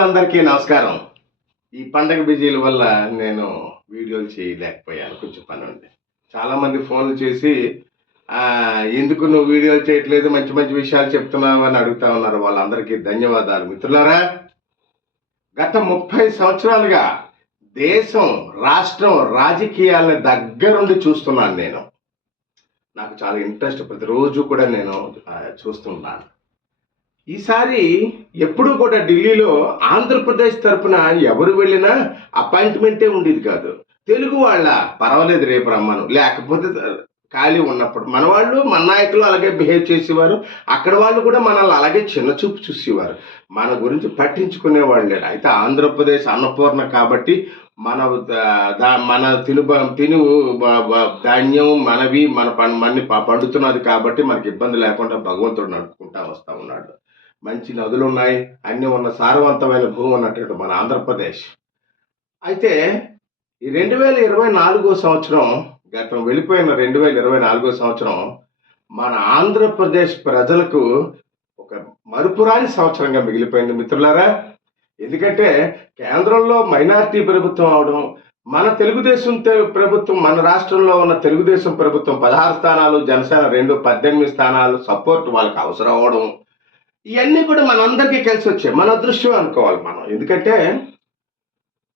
అందరికీ నమస్కారం. ఈ పండగ బిజీల వల్ల నేను వీడియోలు చేయలేకపోయాను. కొంచెం పని ఉంది చాలామంది ఫోన్లు చేసి ఎందుకు నువ్వు వీడియోలు చేయట్లేదు? మంచి మంచి విషయాలు చెప్తున్నావు అని అడుగుతా ఉన్నారు వాళ్ళందరికీ ధన్యవాదాలు. మిత్రులారా గత ముప్పై సంవత్సరాలుగా దేశం రాష్ట్రం రాజకీయాలని దగ్గరుండి చూస్తున్నాను నేను. నాకు చాలా ఇంట్రెస్ట్. ప్రతిరోజు కూడా నేను చూస్తున్నాను. ఈసారి ఎప్పుడు కూడా ఢిల్లీలో ఆంధ్రప్రదేశ్ తరపున ఎవరు వెళ్ళినా అపాయింట్మెంటే ఉండేది కాదు. తెలుగు వాళ్ళ పర్వాలేదు రేపు రమ్మను. లేకపోతే ఖాళీ ఉన్నప్పుడు మన వాళ్ళు మన నాయకులు అలాగే బిహేవ్ చేసేవారు. అక్కడ వాళ్ళు కూడా మనల్ని అలాగే చిన్న చూపు చూసేవారు. మన గురించి పట్టించుకునే వాళ్ళు లేరు. అయితే ఆంధ్రప్రదేశ్ అన్నపూర్ణ కాబట్టి మన దా- మన తిను తిను ధాన్యం మనవి మన పని మన పండుతున్నది కాబట్టి మనకి ఇబ్బంది లేకుండా భగవంతుడు నడుపుకుంటా వస్తూ ఉన్నాడు. మంచి నదులు ఉన్నాయి అన్నీ ఉన్న సారవంతమైన భూమి ఉన్నటువంటి మన ఆంధ్రప్రదేశ్. అయితే ఈ రెండు వేల ఇరవై నాలుగో సంవత్సరం గతం వెళ్ళిపోయిన రెండు వేల ఇరవై నాలుగో సంవత్సరం మన ఆంధ్రప్రదేశ్ ప్రజలకు ఒక మరుపురాని సంవత్సరంగా మిగిలిపోయింది మిత్రులారా. ఎందుకంటే కేంద్రంలో మైనారిటీ ప్రభుత్వం అవడం మన తెలుగుదేశం ప్రభుత్వం మన రాష్ట్రంలో ఉన్న తెలుగుదేశం ప్రభుత్వం పదహారు స్థానాలు జనసేన రెండు పద్దెనిమిది స్థానాలు సపోర్ట్ వాళ్ళకి అవసరం అవడం ఇవన్నీ కూడా మనందరికీ కలిసి వచ్చాయి. మన అదృష్టం అనుకోవాలి మనం. ఎందుకంటే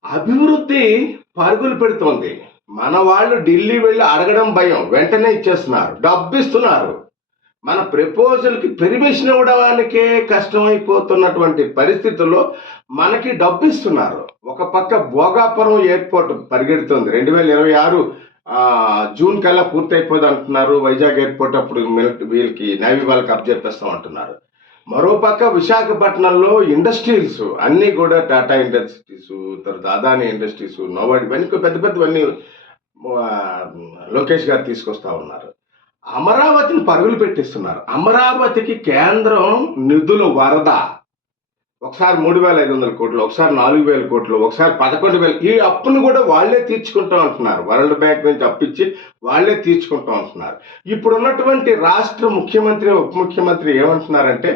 అభివృద్ధి పరుగులు పెడుతోంది. మన వాళ్ళు ఢిల్లీ వెళ్ళి అడగడం భయం. వెంటనే ఇచ్చేస్తున్నారు. డబ్బు ఇస్తున్నారు మన ప్రపోజల్కి పెర్మిషన్ ఇవ్వడానికే కష్టమైపోతున్నటువంటి పరిస్థితుల్లో మనకి డబ్బు ఇస్తున్నారు ఒక పక్క భోగాపురం ఎయిర్పోర్ట్ పరిగెడుతుంది. రెండు వేల ఇరవై ఆరు జూన్ కల్లా పూర్తయిపోదు అంటున్నారు వైజాగ్ ఎయిర్పోర్ట్ అప్పుడు వీళ్ళకి నేవీ వాళ్ళకి చేపిస్తాం అంటున్నారు మరోపక్క విశాఖపట్నంలో ఇండస్ట్రీస్ అన్నీ కూడా టాటా ఇండస్ట్రీస్ తర్వాత అదాని ఇండస్ట్రీస్ నోవాడి ఇవన్నీ పెద్ద పెద్దవన్నీ లోకేష్ గారు తీసుకొస్తా ఉన్నారు. అమరావతిని పరుగులు పెట్టిస్తున్నారు. అమరావతికి కేంద్రం నిధులు వరద. ఒకసారి మూడు వేల ఐదు వందల కోట్లు ఒకసారి నాలుగు వేల కోట్లు ఒకసారి పదకొండు వేలు ఈ అప్పును కూడా వాళ్ళే తీర్చుకుంటాం అంటున్నారు. వరల్డ్ బ్యాంక్ నుంచి అప్పిచ్చి వాళ్ళే తీర్చుకుంటాం అంటున్నారు. ఇప్పుడు ఉన్నటువంటి రాష్ట్ర ముఖ్యమంత్రి ఉప ముఖ్యమంత్రి ఏమంటున్నారంటే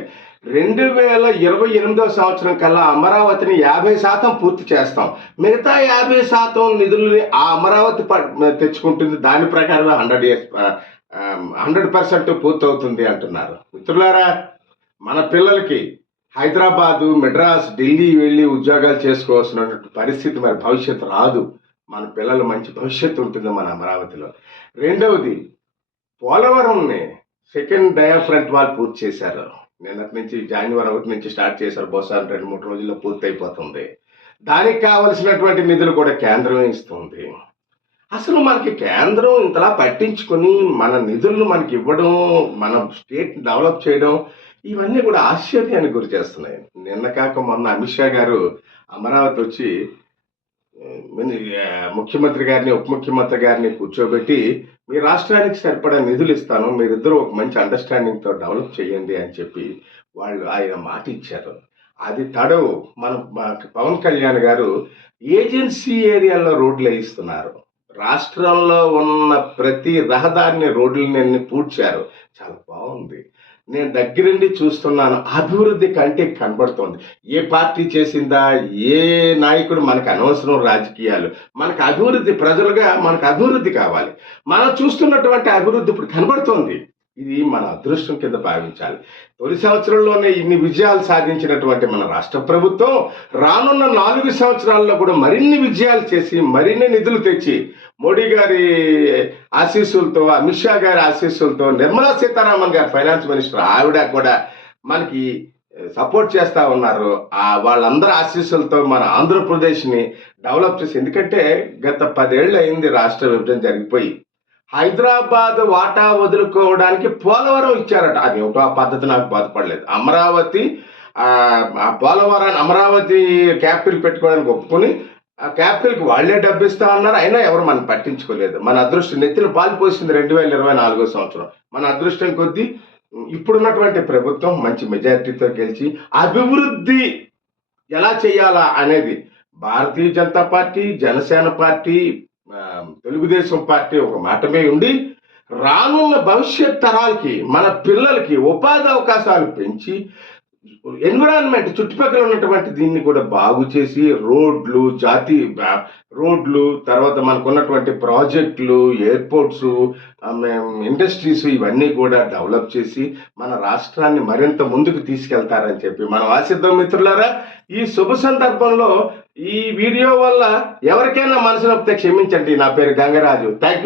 రెండు వేల ఇరవై ఎనిమిదవ సంవత్సరం కల్లా అమరావతిని యాభై శాతం పూర్తి చేస్తాం. మిగతా యాభై శాతం నిధులని ఆ అమరావతి తెచ్చుకుంటుంది. దాని ప్రకారమే హండ్రెడ్ ఇయర్స్ హండ్రెడ్ పర్సెంట్ పూర్తవుతుంది అంటున్నారు. మిత్రులారా మన పిల్లలకి హైదరాబాదు మెడ్రాస్ ఢిల్లీ వెళ్ళి ఉద్యోగాలు చేసుకోవాల్సినటువంటి పరిస్థితి మరి భవిష్యత్తు రాదు. మన పిల్లలు మంచి భవిష్యత్తు ఉంటుంది మన అమరావతిలో. రెండవది పోలవరంని సెకండ్ డయాఫ్రంట్ వాళ్ళు పూర్తి చేశారు. నిన్నటి నుంచి జనవరి ఒకటి నుంచి స్టార్ట్ చేశారు. బహుశా రెండు మూడు రోజుల్లో పూర్తయిపోతుంది. దానికి కావలసినటువంటి నిధులు కూడా కేంద్రమే ఇస్తుంది. అసలు మనకి కేంద్రం ఇంతలా పట్టించుకొని మన నిధులను మనకి ఇవ్వడం మన స్టేట్ డెవలప్ చేయడం ఇవన్నీ కూడా ఆశ్చర్యానికి గురి చేస్తున్నాయి. నిన్న కాక మొన్న అమిత్ షా గారు అమరావతి వచ్చి ముఖ్యమంత్రి గారిని ఉప ముఖ్యమంత్రి గారిని కూర్చోబెట్టి మీ రాష్ట్రానికి సరిపడా నిధులు ఇస్తాను మీరిద్దరూ ఒక మంచి అండర్స్టాండింగ్తో డెవలప్ చేయండి అని చెప్పి వాళ్ళు ఆయన మాట ఇచ్చారు. అది తడవు మన పవన్ కళ్యాణ్ గారు ఏజెన్సీ ఏరియాలో రోడ్లు వేయిస్తున్నారు. రాష్ట్రంలో ఉన్న ప్రతి రహదారిని రోడ్లని పూడ్చారు. చాలా బాగుంది. నేను దగ్గరుండి చూస్తున్నాను. అభివృద్ధి కంటే కనబడుతోంది. ఏ పార్టీ చేసిందా? ఏ నాయకుడు మనకు అనవసరం రాజకీయాలు? మనకు అభివృద్ధి ప్రజలుగా మనకు అభివృద్ధి కావాలి. మనం చూస్తున్నటువంటి అభివృద్ధి ఇప్పుడు కనబడుతోంది. ఇది మన అదృష్టం కింద భావించాలి. తొలి సంవత్సరంలోనే ఇన్ని విజయాలు సాధించినటువంటి మన రాష్ట్ర ప్రభుత్వం రానున్న నాలుగు సంవత్సరాల్లో కూడా మరిన్ని విజయాలు చేసి మరిన్ని నిధులు తెచ్చి మోడీ గారి ఆశీస్సులతో అమిత్ షా గారి ఆశీస్సులతో నిర్మలా సీతారామన్ గారు ఫైనాన్స్ మినిస్టర్ ఆవిడ కూడా మనకి సపోర్ట్ చేస్తూ ఉన్నారు. ఆ వాళ్ళందరి ఆశీస్సులతో మన ఆంధ్రప్రదేశ్ని డెవలప్ చేసి ఎందుకంటే గత పదేళ్ళు అయింది రాష్ట్ర విభజన జరిగిపోయి. హైదరాబాద్ వాటా వదులుకోవడానికి పోలవరం ఇచ్చారట. అది ఒకటో ఆ పద్ధతి నాకు బాధపడలేదు. అమరావతి ఆ పోలవరాన్ని అమరావతి క్యాపిటల్ పెట్టుకోవడానికి ఒప్పుకొని ఆ క్యాపిటల్కి వాళ్ళే డబ్బు ఇస్తా అన్నారు. అయినా ఎవరు మనం పట్టించుకోలేదు. మన అదృష్టం నెత్తిన పాలిపోసింది రెండు వేల ఇరవై నాలుగో సంవత్సరం. మన అదృష్టం కొద్దీ ఇప్పుడున్నటువంటి ప్రభుత్వం మంచి మెజారిటీతో గెలిచి అభివృద్ధి ఎలా చేయాలా అనేది Bharatiya Janata Party Janasena Party Telugu Desam Party ఒక మాటమే ఉండి రానున్న భవిష్యత్ తరాలకి మన పిల్లలకి ఉపాధి అవకాశాలు పెంచి ఎన్విరాన్మెంట్ చుట్టుపక్కల ఉన్నటువంటి దీన్ని కూడా బాగు చేసి రోడ్లు జాతి రోడ్లు తర్వాత మనకు ఉన్నటువంటి ప్రాజెక్టులు ఎయిర్పోర్ట్స్ ఇండస్ట్రీస్ ఇవన్నీ కూడా డెవలప్ చేసి మన రాష్ట్రాన్ని మరింత ముందుకు తీసుకెళ్తారని చెప్పి మనం ఆశిద్దాం మిత్రులారా. ఈ శుభ సందర్భంలో ఈ వీడియో వల్ల ఎవరికైనా మనసు నొప్పితే క్షమించండి. నా పేరు గంగరాజు. Thank you